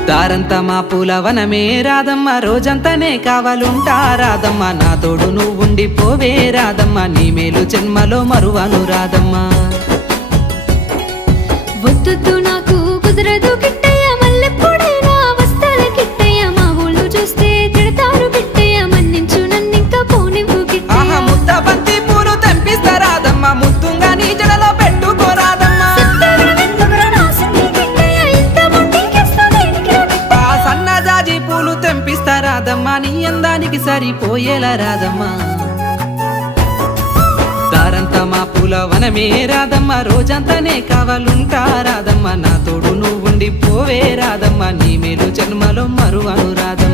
దారంతా మా పూలవనమే రాదమ్మ, రోజంతానే కావాలుంటా రాదమ్మ, నా తోడు నువ్వుండి పోవే రాదమ్మ, నీ మేలు జన్మలో మరువను రాదమ్మ. వద్దు నాకు కుదరదు కిట్టయ్య, మల్లెప్పుడైనా వస్తాల కిట్టయ్య, మా ఊళ్ళు చూస్తే తిడతారు కిట్టయ్య, మన్నించు నన్నింకా పోనివ్వు కిట్టయ్య. ముద్ద బంతి పూలు తెంపిస్తా రాదమ్మ, ముద్దుంగా నీ జడలో పెట్టుకోరాదమ్మ. సన్నజాజి పూలు తెంపిస్తా రాదమ్మ, నీ అందానికి సరిపోయేలా రాదమ్మ. దారంతా మా పూలవనమే రాదమ్మ, రోజంతానే కావాలుంటా రాదమ్మ, నా తోడు నువ్వుండి పోవే రాదమ్మ, నీ మేలు జన్మలో మరువను రాదమ్మ.